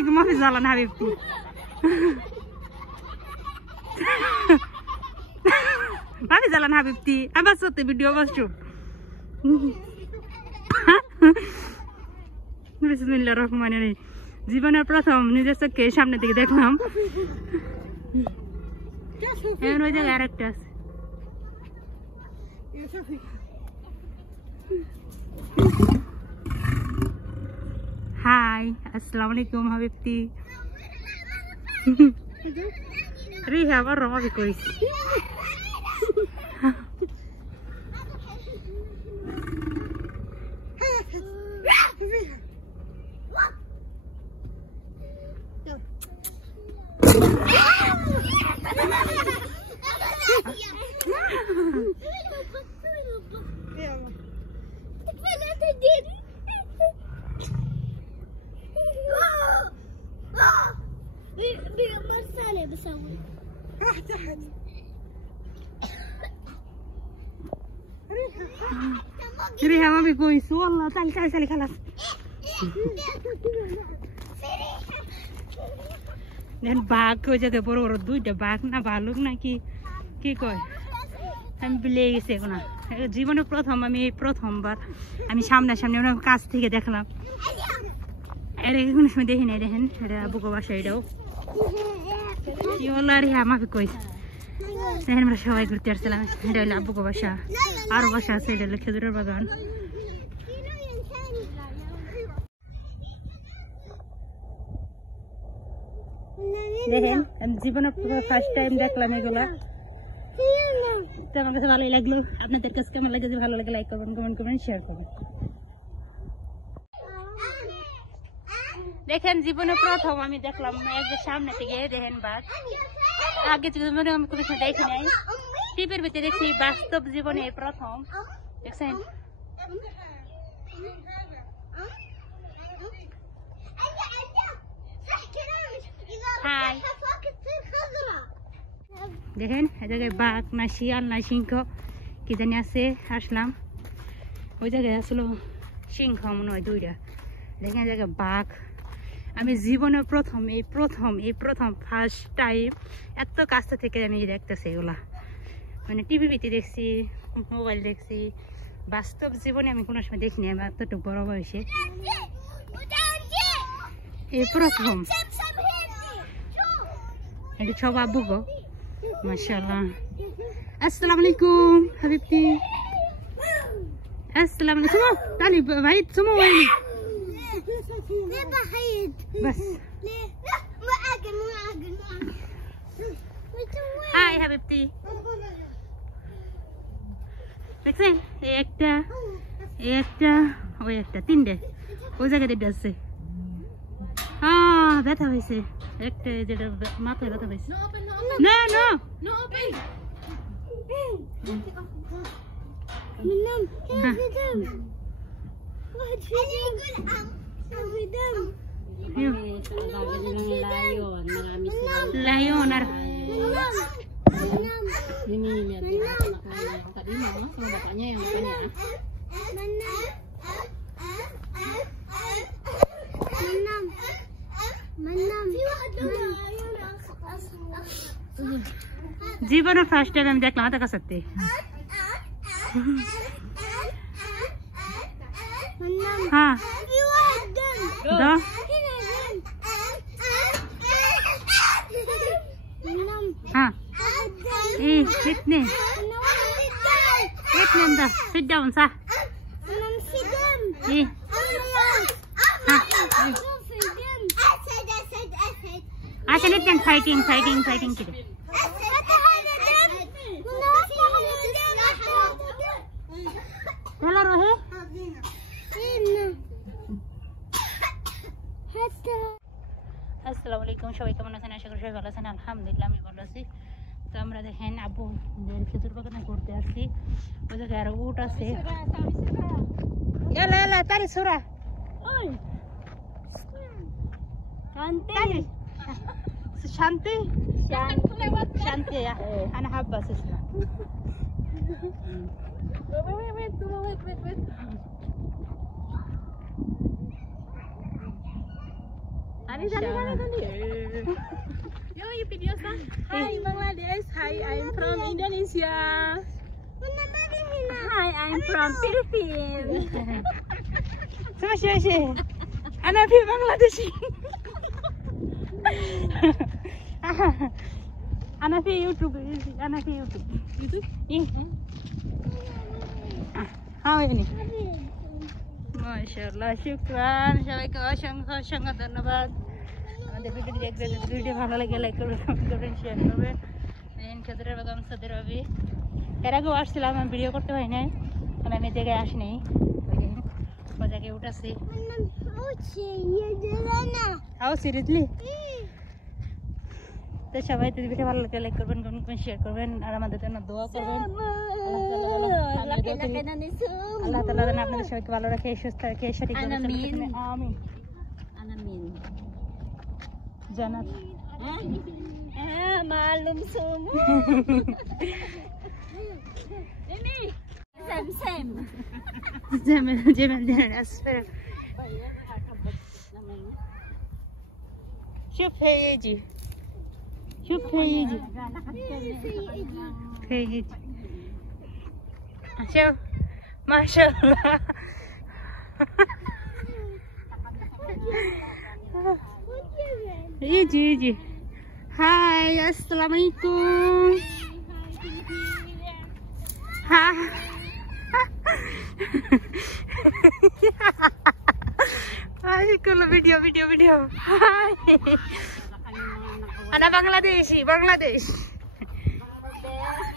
عليكم ما في زعلان حبيبتي ما في زعلان حبيبتي انا بس صوتي فيديو بس شوف بسم الله الرحمن الرحيم জীবনের প্রথম নিজের চোখে সামনে থেকে দেখলাম এখন ওই জায়গায় আরেকটা আছে হাই আসসালামু আলাইকুম হাবিবতি রিহা আবার রমাবি কইছি بسوي راح تحت ريحة ما بيكويس والله تعالي تعالي تعالي خلاص দেখেন বাঘ ওই জায়গায় বড় বড় দুইটা বাঘ না ভালুক নাকি কি কয় আমি বিলে গেছি এখন জীবনে প্রথম আমি এই প্রথমবার আমি সামনাসামনি কাছ থেকে দেখলাম এটা কোনো সময় দেখি নাই দেখেন এটা বুকো বাসা এটাও আমাকে কইছে দেখেন আমরা সবাই ঘুরতে আসছিলাম এটা হলো আব্বুকে বাসা আরো বাসা আছে এটা হলো খেজুরের বাগান দেখেন আমি জীবনের ফার্স্ট টাইম দেখলাম এগুলা আমার কাছে ভালোই লাগলো আপনাদের কাছে কেমন লাগে ভালো লাগে লাইক করবেন কমেন্ট করবেন শেয়ার করবেন দেখেন জীবনে প্রথম আমি দেখলাম একদম সামনে থেকে দেখেন বাঘ আগে জীবনে আমি কোনো সময় দেখি নাই টিভির ভিতরে দেখছি বাস্তব জীবনে প্রথম দেখছেন হাই দেখেন এই জায়গায় বাঘ না শিয়াল না সিংহ কি জানি আছে আসলাম ওই জায়গায় আসলো সিংহ মনে হয় দুইটা দেখেন জায়গায় বাঘ আমি জীবনে প্রথম ফার্স্ট টাইম এত কাছ থেকে আমি দেখতেছি এগুলা মানে টিভি ভিতে দেখছি মোবাইল দেখছি বাস্তব জীবনে আমি কোনো সময় দেখিনি আমি এতটুকু বড় বয়সে এই প্রথম এটা সব আব্বু গো মাশাআল্লাহ আসসালামু আলাইকুম হাবিবতি আসসালামু আলাইকুম তানি ভাই সুমো ভাই ليه بعيد بس ليه لا ما اقل هاي حبيبتي দেখছেন এই একটা ওই একটা তিনটে ওই জায়গাতে আছে ব্যথা হয়েছে একটা যেটা মাথায় ব্যথা হয়েছে না না منام في دم واحد في دم layon ini lihat tadi mama sama bapaknya yang makan ya জীবনের ফার্স্ট টাইম আমি দেখলাম তার কাছে হ্যাঁ ده ها ايه اثنين ده sit down صح ايه ها عشان اثنين فايتين كده يلا روحي আসসালামু আলাইকুম সবাই কেমন আছেন আশা করি সবাই ভালো আছেন আলহামদুলিল্লাহ আমি ভালো আছি তো আমরা দেখেন আব্বু খেজুর বাগানে ঘুরতে আসছি ওই জায়গায় আরো উট আছে يلا يلا تعالي بسرعة شانتي شانتي يا أنا حابة اسمها Yo, you video sah. Hi Bangladesh. Hi, I'm from Indonesia. Hi, I'm from Philippines. Sama. Ana fi Bangladeshi. Ana fi YouTube. YouTube? How ini? মাশাআল্লাহ শুকরান সবাইকে অসংখ্য ধন্যবাদ আমাদের ভিডিও দেখবেন ভিডিও ভালো লাগে লাইক করবেন শেয়ার করবেন খেজুরের বাগান সৌদি আরবে এর আগেও আসছিলাম আমি ভিডিও করতে পারি নাই কারণ আমি জায়গায় আসিনি ওই জায়গায় উঠাছি সিরিয়াসলি তো সবাই যদি ভিডিও ভালো লাগে লাইক করবেন কমেন্ট করবেন শেয়ার করবেন আর আমাদের জন্য দোয়া করবেন আল্লাহ তাআলা যেন আপনাদের সবাইকে ভালো রাখে সুস্থ রাখে সঠিকভাবে আমিন জান্নাত মালুম semua ini Sam جمال أسفل شوف هيجي شوف ما شاء الله يجي هاي السلام عليكم هاي كله فيديو هاي أنا بنغلاديشي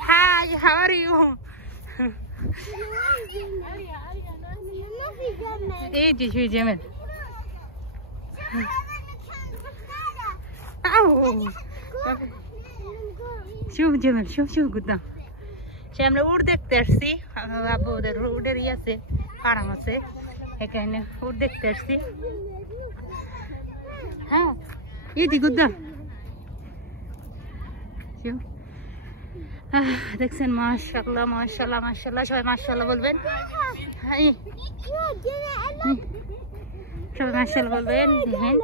هاي how are you يجي شو جمال شوف جمال شوف قدام সে আমরা উট দেখতে আসছি বাবু ওদের উটের ইয়ে আছে আরাম আছে এখানে উট দেখতে আসছি হ্যাঁ ইদি গুদ্দা দেখছেন মাশাআল্লাহ সবাই মাশাআল্লাহ বলবেন সবাই মাশাআল্লাহ বলবেন দেখেন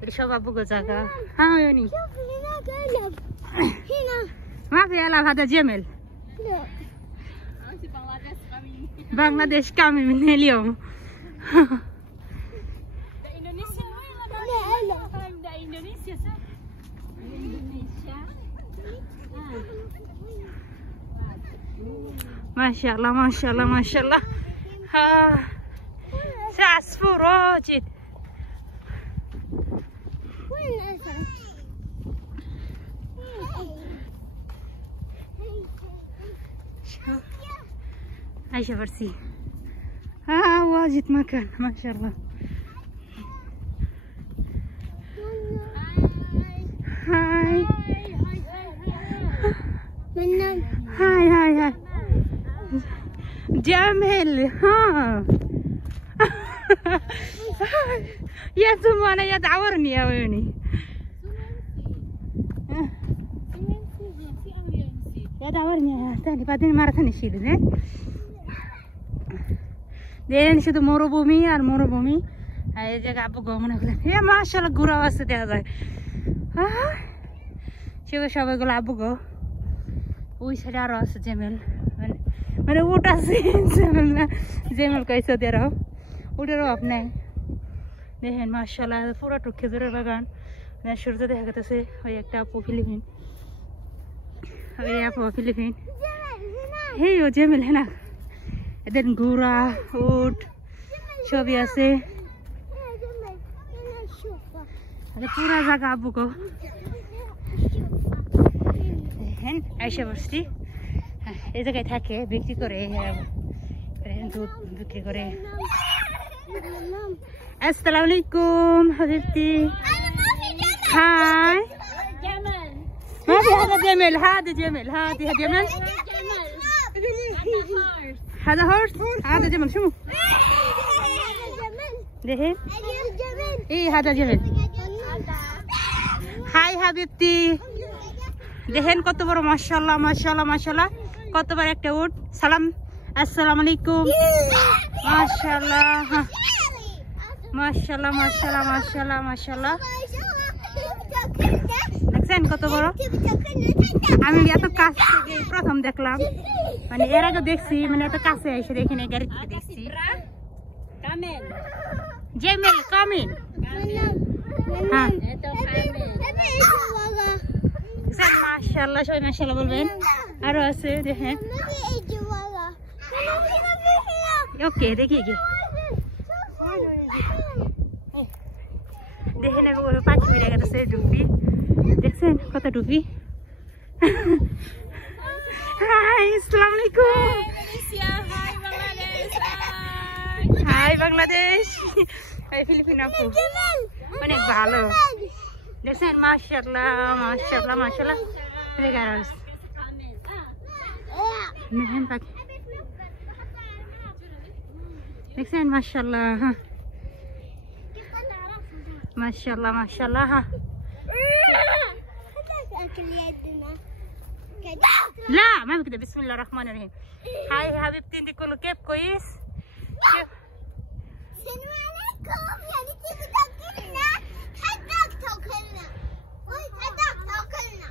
এটা সব আব্বুগো জায়গা হ্যাঁ ইনি ما في ألعاب هذا جمل بنغلاديش كامل من اليوم ما شاء الله عصفور واجد عايشة برسي واجد مكان ما شاء الله هاي هاي جميل يا ثمانة يا تعورني يا ويني يا تعورني يا ثاني بعدين مرة ثانية شيله زين দেন শুধু মরুভূমি আর মরুভূমি এই জায়গা আব্বু গমন করলেন মাশাআল্লাহ ঘোরা আছে দেখা যায় সবাইগুলো আব্বু গো ওই সাইডে আরো আছে জেমেল মানে উট আছে জেমেল না জেমেল কইছে দেরো উটেরও অভাব নাই দেখেন মাশাআল্লাহ পুরোটা খেজুরের বাগান সূর্য দেখা যাচ্ছে ওই একটা আপু ফিলিপিন হে ও জেমেল হ্যাঁ না এদের ঘোড়া উট সবই আছে পুরা জায়গা আব্বু গো দেখেন আইসা বসছি এই জায়গায় থাকে বিক্রি করে দুধ বিক্রি করে আসসালামু আলাইকুম হাবিবতি হাই هذا جمل هذا هورس هذا جمل شو দেখেন এই هذا جمل হাই হাবিবতি দেখেন কত বড় মাশাআল্লাহ কত বড় একটা উট সালাম আসসালামু আলাইকুম মাশাআল্লাহ মাশাআল্লাহ মাশাআল্লাহ মাশাআল্লাহ দেখছেন কত বড় আমি এত কাছ থেকে প্রথম দেখলাম মানে এর আগে দেখছি মানে এত কাছে এসে দেখিনি গাড়ি থেকে দেখছি Kamen. জেমেল কামিন হ্যাঁ Itu kamen. দেখছেন মাশাআল্লাহ সবাই মাশাআল্লাহ বলবেন আরো আছে দেখেন ওকে দেখি কি দেখেন আমি 5 মিনিট আগে আছে টুপি দেখছেন কত টুপি হাই আসসালামু আলাইকুম Indonesia. Hai Bangladesh. Hi Bangladesh এই ফিলিপিন আপু অনেক ভালো দেখছেন মাশাআল্লাহ মাশাআল্লাহ মাশাআল্লাহ রেগারস নেহেন পাখি দেখছেন মাশাআল্লাহ মাশাআল্লাহ মাশাআল্লাহ لا ما بكده بسم الله الرحمن الرحيم هاي حبيبتي انت كله كيف كويس كيف السلام عليكم يعني كيف تاكلنا حدك تاكلنا حدك تاكلنا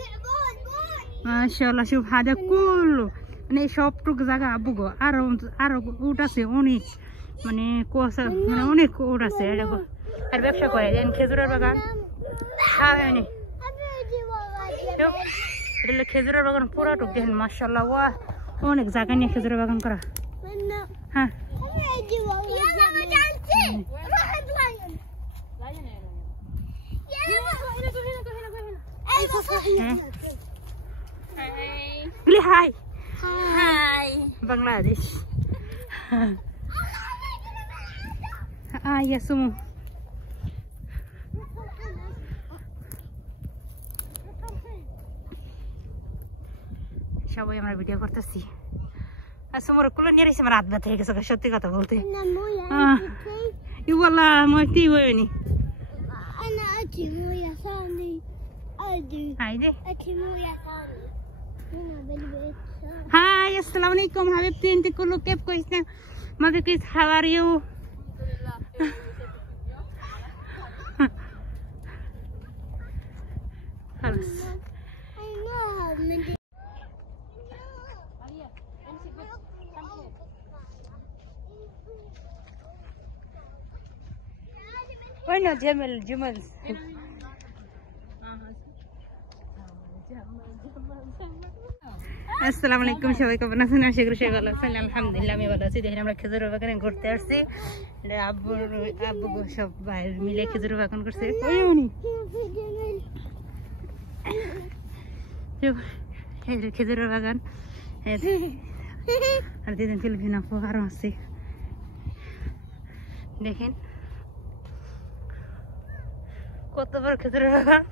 يعبون بون ما شاء الله شوف هذا كله মানে সবটুক জায়গা আবুগো আরো আরো উট আছে অনেক মানে কুয়াশা মানে অনেক উট আছে দেখো আর ব্যবসা করে যেন খেজুরের বাগান হ্যাঁ এটা হলো খেজুরের বাগান পুরাটুক দেখেন মাশাআল্লাহ ওয়া অনেক জায়গা নিয়ে খেজুরের বাগান করা হ্যাঁ يلا ما جالسي روح بلاين بلي هاي هاي বাংলাদেশ يا سمو সবাই আমরা ভিডিও করতেছি আর সুমর কুলো নিয়ে রেছে আমার রাত ব্যথা হয়ে গেছে সত্যি কথা বলতে ইওয়ালা মতি হয়নি انا اجي مويه ثاني اجي هايدي اجي مويه ثاني هنا بالبيت هاي السلام عليكم حبيبتي انت كله كيف كويسه ما في كويس how are you خلاص I know من وين جمل جمل আসসালামু আলাইকুম সবাই কেমন আছেন আশা করি সবাই ভালো আছেন আলহামদুলিল্লাহ আমি ভালো আছি দেখেন আমরা খেজুর বাগানে ঘুরতে আসছি আব্বু আব্বু সব ভাই মিলে খেজুর বাগান করছে খেজুরের বাগান আর দিদিন ফিলিপিন আপু আরো আছে দেখেন কত বড় খেজুরের বাগান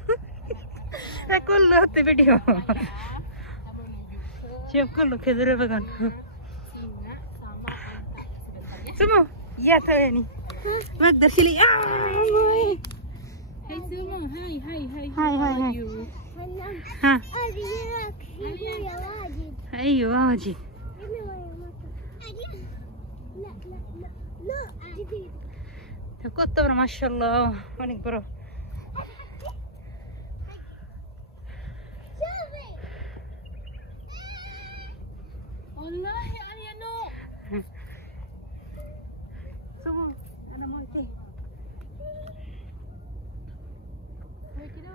করলো হতে video Siap kalau kedua bagan. Semua, ya tahu ni. Mak dari sini. Hey Sumo, hi. Hai hai. Ha. Ayo aji. Takut orang mashallah, manik bro. والله يا نو Semua, ada mau ke? كده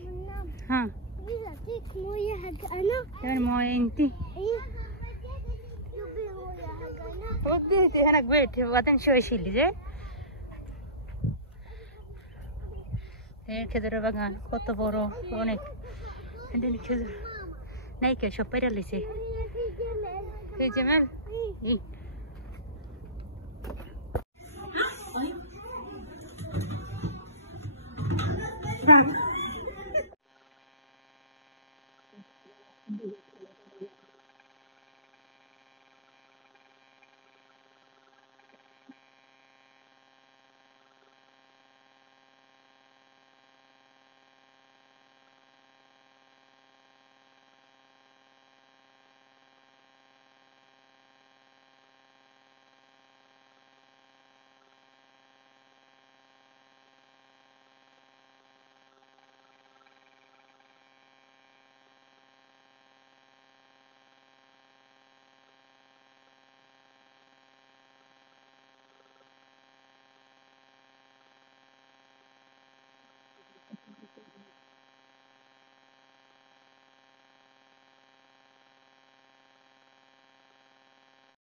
الناس ها Ha. يعطيك مويه حق انا Jangan mau enti. ايه يبي مويه حق انا ودي أنا قبيت واتن شوي شيلي زين. খেজুর বাগান কত বড় অনেক খেজুর নাই কে সব পেরে লিছে জামাল